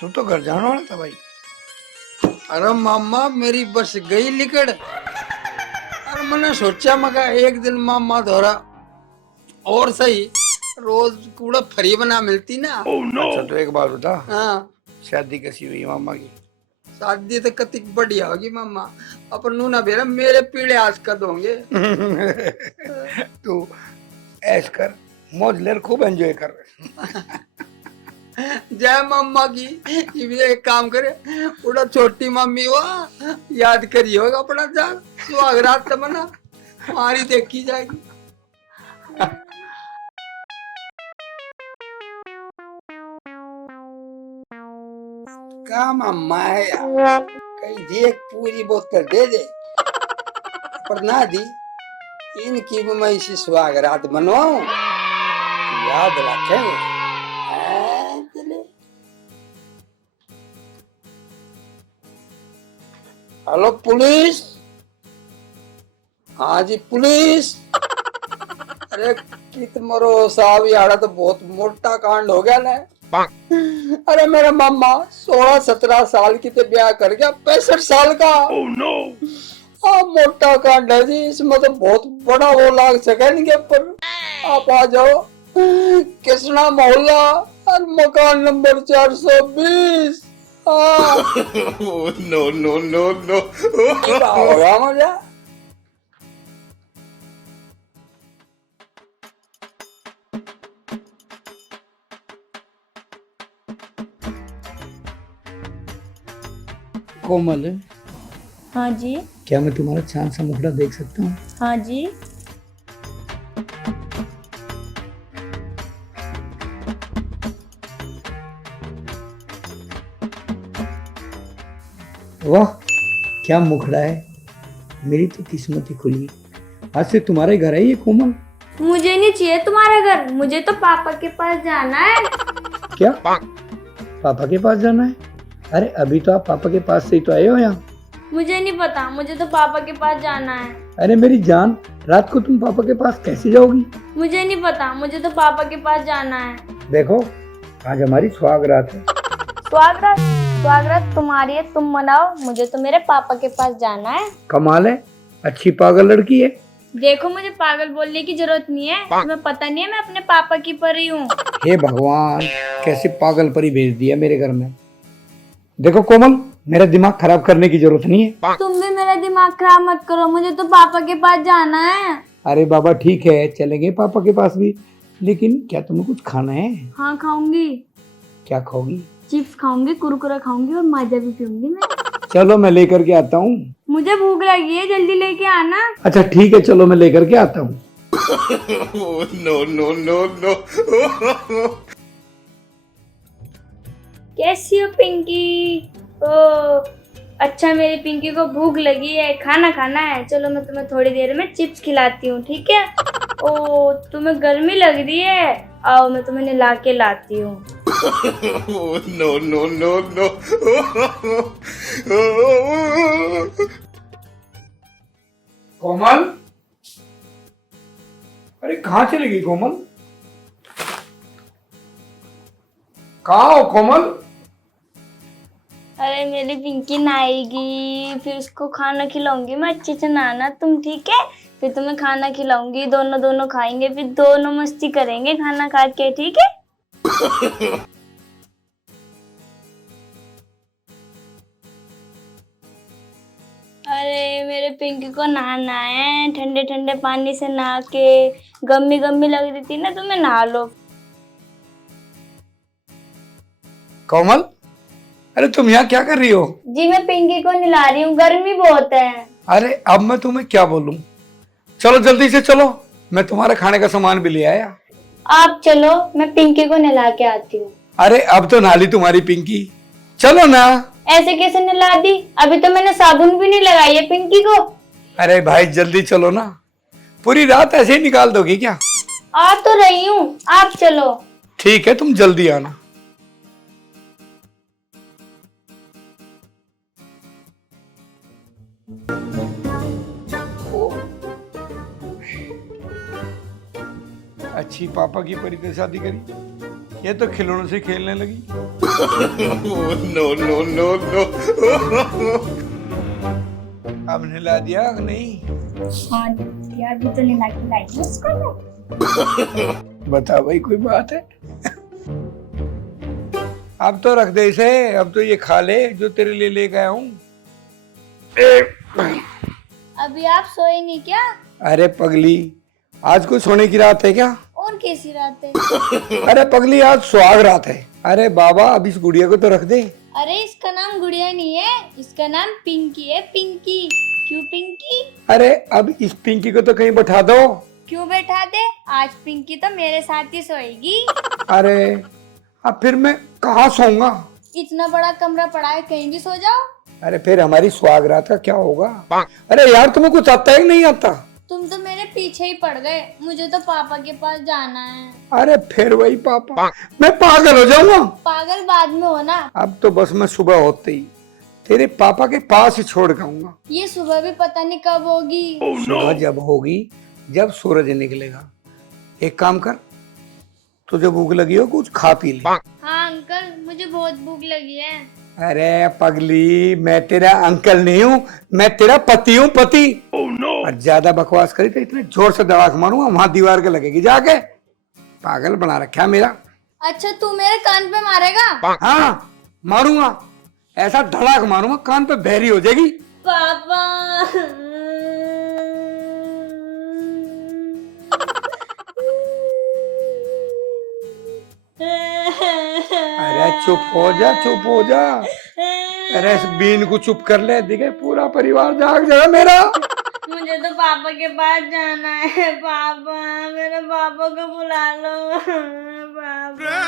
तू तो घर जाने वाला था भाई। अरे मामा मेरी बस गई लिकड़। अरे मैंने सोचा मगा एक दिन मामा धोरा और सही रोज कूड़ा फ्री बना मिलती ना। अच्छा तो एक बात बता, हाँ शादी कैसी हुई मामा की? शादी तो कतिक बढ़िया होगी मामा। अपन नू ना बेरा मेरे पीड़े आज कर दोगे। तू ऐश कर, मौज ले, खूब एंजॉय कर। जय मम्मा की। ये भी एक काम करे उड़ा छोटी मम्मी हो याद करियो अपना जान सुहागरात तो मना हमारी देखी जाएगी। का मम्मा है यार, कहीं देख पूरी बोतल दे दे पर ना दी। इनकी भी मैं इसी सुहागरात बनवाऊं, याद रखेंगे। चले। Hello police. हाँ जी पुलिस। अरे कित मरो साहब, यार तो बहुत मोटा कांड हो गया ना। अरे मेरा मामा 16-17 साल की तो ब्याह कर गया 65 साल का। हाँ मोटा कांड है जी, इसमें तो बहुत बड़ा वो लाग सके इनके ऊपर। आप आ जाओ, कृष्णा मोहल्ला और मकान नंबर 420। हाँ No, no, no, no. क्या होगा मजा। कोमल, हाँ जी। क्या मैं तुम्हारा चांद सा मुखड़ा देख सकता हूँ? हाँ जी। वाह क्या मुखड़ा है, मेरी तो किस्मत ही खुली। आज से तुम्हारे घर है ये कोमल। मुझे नहीं चाहिए तुम्हारा घर, मुझे तो पापा के पास जाना है। क्या पापा के पास जाना है? अरे अभी तो आप पापा के पास से ही तो आए हो यहाँ। मुझे नहीं पता, मुझे तो पापा के पास जाना है। अरे मेरी जान, रात को तुम पापा के पास कैसे जाओगी? मुझे नहीं पता, मुझे तो पापा के पास जाना है। देखो आज हमारी सुहागरात है। स्वागत स्वागत तुम्हारी है, तुम मनाओ, मुझे तो मेरे पापा के पास जाना है। कमाल है, अच्छी पागल लड़की है। देखो मुझे पागल बोलने की जरूरत नहीं है, तुम्हें पता नहीं है मैं अपने पापा की परी हूँ। हे भगवान, कैसे पागल परी भेज दिया मेरे घर में। देखो कोमल, मेरा दिमाग खराब करने की जरूरत नहीं है। तुम भी मेरा दिमाग खराब मत करो, मुझे तो पापा के पास जाना है। अरे बाबा ठीक है, चलेंगे पापा के पास भी, लेकिन क्या तुम्हें कुछ खाना है? हाँ खाऊंगी। क्या खाओगी? चिप्स खाऊंगी, कुरकुरा खाऊंगी और माजा भी पीऊंगी मैं। चलो मैं लेकर के आता हूँ। मुझे भूख लगी है, जल्दी लेके आना। अच्छा ठीक है, चलो मैं लेकर के आता हूँ। No, no, no, no. कैसी हो पिंकी? ओ अच्छा, मेरी पिंकी को भूख लगी है, खाना खाना है। चलो मैं तुम्हें थोड़ी देर में चिप्स खिलाती हूँ, ठीक है? ओ तुम्हें गर्मी लग रही है, आओ मैं तुम्हें नहला के लाती हूँ। No, no, no, no. कोमल, अरे कहाँ चली गई कोमल? कहाँ हो कोमल? अरे मेरी पिंकी नहाएगी, फिर उसको खाना खिलाऊंगी मैं। अच्छे से नहाना तुम, ठीक है? फिर तुम्हें खाना खिलाऊंगी, दोनों खाएंगे, फिर दोनों मस्ती करेंगे खाना खा के, ठीक है? अरे मेरे पिंकी को नहाना है, ठंडे ठंडे पानी से नहा के। गम्मी गम्मी लग रही थी ना, तुम्हें नहा लो। कोमल, अरे तुम यहाँ क्या कर रही हो? जी मैं पिंकी को नहला रही हूँ, गर्मी बहुत है। अरे अब मैं तुम्हें क्या बोलूं? चलो जल्दी से चलो, मैं तुम्हारे खाने का सामान भी ले आया। आप चलो, मैं पिंकी को नहला के आती हूँ। अरे अब तो नाली तुम्हारी पिंकी, चलो ना। ऐसे कैसे नहला दी? अभी तो मैंने साबुन भी नहीं लगाई है पिंकी को। अरे भाई जल्दी चलो ना, पूरी रात ऐसे ही निकाल दोगी क्या? आ तो रही हूँ, आप चलो। ठीक है, तुम जल्दी आना। अच्छी पापा की परी से शादी करी, ये तो खिलौनों से खेलने लगी। no, no, no, no. अब नहला दिया कि नहीं? हाँ यार, भी तो नहीं लाके लाई है उसको मैं। बता भाई, कोई बात है? अब तो रख दे इसे, अब तो ये खा ले जो तेरे लिए लेके आया हूँ। अभी आप सोए नहीं क्या? अरे पगली, आज कोई सोने की रात है क्या? और कैसी रात है? अरे पगली, आज सुहाग रात है। अरे बाबा, अब इस गुड़िया को तो रख दे। अरे इसका नाम गुड़िया नहीं है, इसका नाम पिंकी है, पिंकी। क्यों पिंकी? अरे अब इस पिंकी को तो कहीं बैठा दो। क्यों बैठा दे? आज पिंकी तो मेरे साथ ही सोएगी। अरे अब फिर मैं कहाँ सोऊंगा? इतना बड़ा कमरा पड़ा है, कहीं भी सो जाओ। अरे फिर हमारी सुहाग रात का क्या होगा? अरे यार, तुम्हें कुछ आता है कि नहीं आता? तुम तो मेरे पीछे ही पड़ गए, मुझे तो पापा के पास जाना है। अरे फिर वही पापा, मैं पागल हो जाऊंगा। पागल बाद में हो ना। अब तो बस मैं सुबह होते ही तेरे पापा के पास ही छोड़ के आऊंगा। ये सुबह भी पता नहीं कब होगी। सुबह जब होगी, जब सूरज निकलेगा। एक काम कर, तुझे भूख लगी हो, कुछ खा पी ले। हाँ अंकल, मुझे बहुत भूख लगी है। अरे पगली, मैं तेरा अंकल नहीं हूँ, मैं तेरा पति हूँ, पति। और ज्यादा बकवास करी तो इतने जोर से दवा मारूंगा, वहां दीवार के लगेगी जाके। पागल बना रखा मेरा। अच्छा, तू मेरे कान पे मारेगा? हाँ मारूंगा, ऐसा धड़ाक मारूंगा, कान पे बहरी हो जाएगी। पापा। अरे चुप हो जा, चुप हो जा। अरे इस बीन को चुप कर ले, दिखे पूरा परिवार जाग जाएगा मेरा। मुझे तो पापा के पास जाना है। पापा, मेरे पापा को बुला लो। पापा।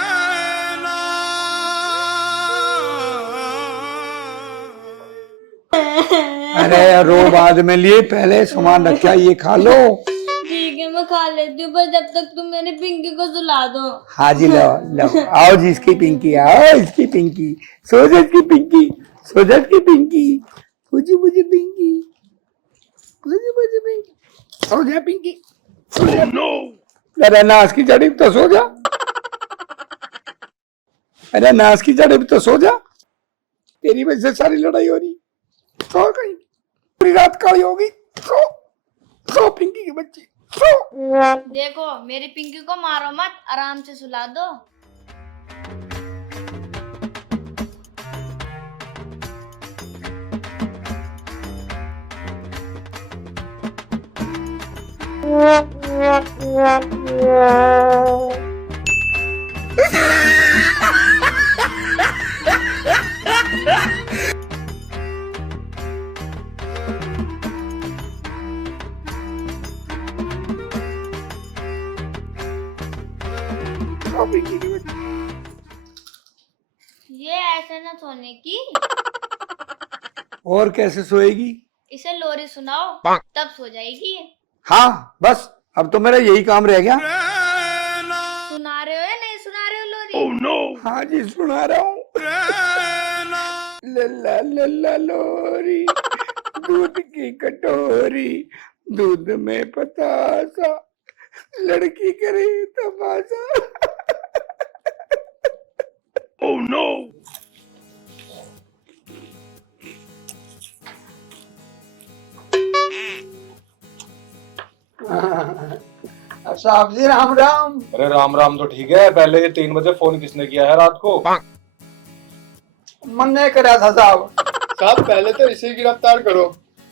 अरे रो बाद में लिए, पहले सामान रखा, ये खा लो। ठीक है, मैं खा लेती हूँ, पर जब तक तुम मेरी पिंकी को सुला दो। हाँ जी, लो लो, आओ जी, इसकी पिंकी, आओ इसकी पिंकी, सो जा इसकी पिंकी, सो जा इसकी पिंकी, मुझे मुझे पिंकी, मुझे मुझे पिंकी, सो जा पिंकी, सो जा। अरे नाश की चढ़ी तो सो जा, अरे नाश की चढ़ी तो सो जा, तेरी वजह से सारी लड़ाई हो रही। सो कहीं पूरी रात काली होगी, सो सो पिंकी की बच्ची, सो। देखो, मेरी पिंकी को मारो मत, आराम से सुला दो। सो पिंकी की बच्ची। ये ऐसे ना सोने की। और कैसे सोएगी? इसे लोरी सुनाओ, तब सो जाएगी। हाँ बस, अब तो मेरा यही काम रह गया। सुना रहे हो या नहीं सुना रहे हो लोरी? हाँ जी, सुना रहा हूँ। लल्ला लल्ला लोरी, दूध की कटोरी, दूध में पतासा, लड़की करे तमाशा। Oh no! साहब जी राम राम। अरे राम राम तो ठीक है, पहले ये 3 बजे फोन किसने किया है रात को? मन नहीं करा था साहब। साहब पहले तो इसे गिरफ्तार करो,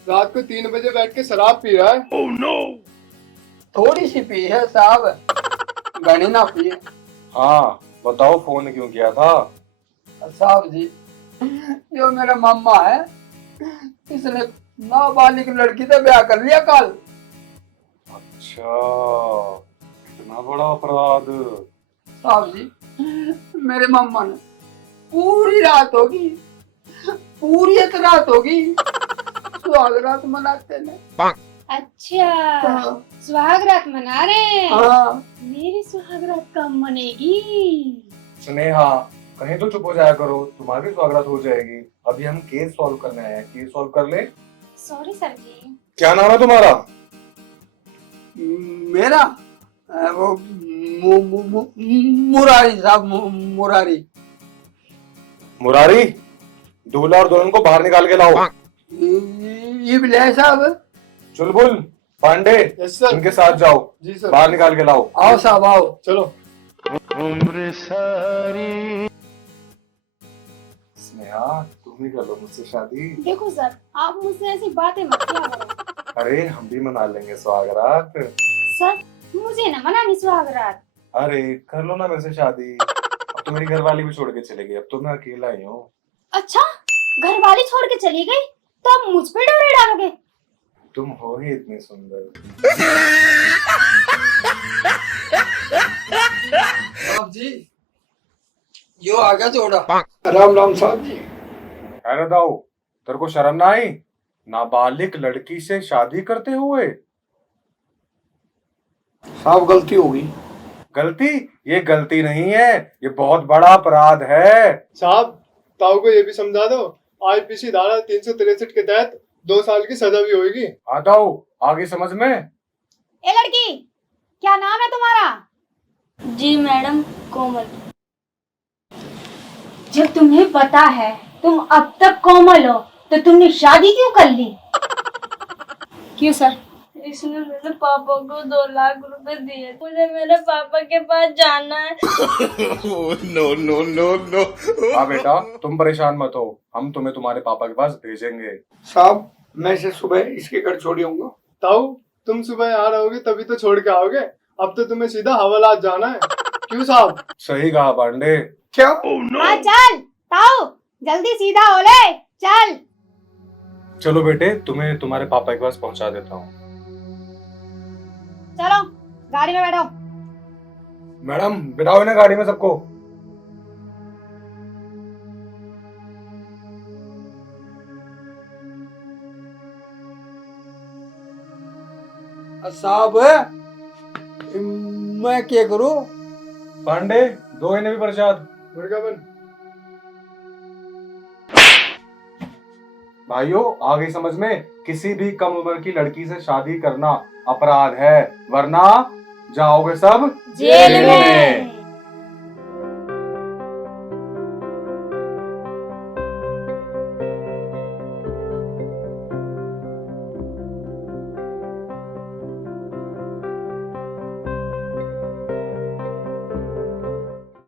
रात को 3 बजे बैठ के शराब पी रहा है। Oh no! थोड़ी सी पी है साहब, घनी ना पी है। हाँ बताओ, फोन क्यों किया था? साहब जी, जो मेरा मामा है, इसने नाबालिग लड़की से ब्याह कर लिया कल। अच्छा, इतना बड़ा अपराध। साहब जी, मेरे मामा ने पूरी रात होगी, पूरी एक रात होगी, सुहाग रात मनाते ने। अच्छा, हाँ। सुहाग रात मना रहे हैं। हाँ। मेरी सुहाग रात कब मनेगी? स्नेहा, कहीं तो चुप हो जाया करो, तुम्हारी स्वागत हो जाएगी। अभी हम केस सॉल्व करने आए हैं, केस सॉल्व कर ले। सॉरी सर जी। क्या नाम है तुम्हारा? मेरा वो मुरारी साहब, मुरारी। मुरारी, दूल्हा और दुल्हन को बाहर निकाल के लाओ। ये भी ले साहब। चुलबुल, पांडे, यस सर। इनके साथ जाओ, जी सर। बाहर निकाल के लाओ। आओ साहब आओ। चलो। स्नेहा, तुम ही कर लो मुझसे शादी। देखो सर, आप मुझसे ऐसी बातें मत किया करो। अरे हम भी मना लेंगे सुहागरात। सर, मुझे न मनानी सुहागरात। अरे कर लो ना मेरे से शादी। अब तो मेरी घरवाली भी छोड़ के चली गई, अब तो मैं अकेला ही हूँ। अच्छा, घर वाली छोड़ के चली गई तो अब मुझ पे डोरे डालोगे? तुम हो ही इतनी सुंदर। साहब जी, यो आ गया जोड़ा। राम राम साहब जी। अरे दाऊ, तेरे को शर्म ना आई? नाबालिग लड़की से शादी करते हुए। साहब गलती होगी। गलती? ये गलती नहीं है, ये बहुत बड़ा अपराध है। साहब, ताऊ को ये भी समझा दो, आईपीसी धारा 363 के तहत 2 साल की सजा भी होगी। आता हूँ आगे समझ में। ए लड़की, क्या नाम है तुम्हारा? जी मैडम, कोमल। जब तुम्हें पता है तुम अब तक कोमल हो तो तुमने शादी क्यों कर ली? क्यों सर? इसने मेरे पापा को 2 लाख रुपए दिए, मुझे मेरे पापा के पास जाना है। no, no, no, no. हाँ बेटा, तुम परेशान मत हो, हम तुम्हें तुम्हारे पापा के पास भेजेंगे। साहब मैं इसे सुबह इसके घर छोड़ आऊंगा। ताऊ, तुम सुबह यहाँ रहोगे तभी तो छोड़ के आओगे। अब तो तुम्हें सीधा हवालात जाना है। क्यों साहब? सही कहा पांडे। क्या? हाँ चल, ताऊ जल्दी सीधा हो ले, चल। चलो बेटे, तुम्हें तुम्हारे पापा के पास पहुंचा देता हूँ। चलो गाड़ी में बैठो। मैडम, बिठाओ इन्हें गाड़ी में सबको। साहब मैं क्या करूं? पांडे, दो इन्हें भी प्रसाद। मुर्गा बन। भाइयों, आगे समझ में, किसी भी कम उम्र की लड़की से शादी करना अपराध है, वरना जाओगे सब जेल में।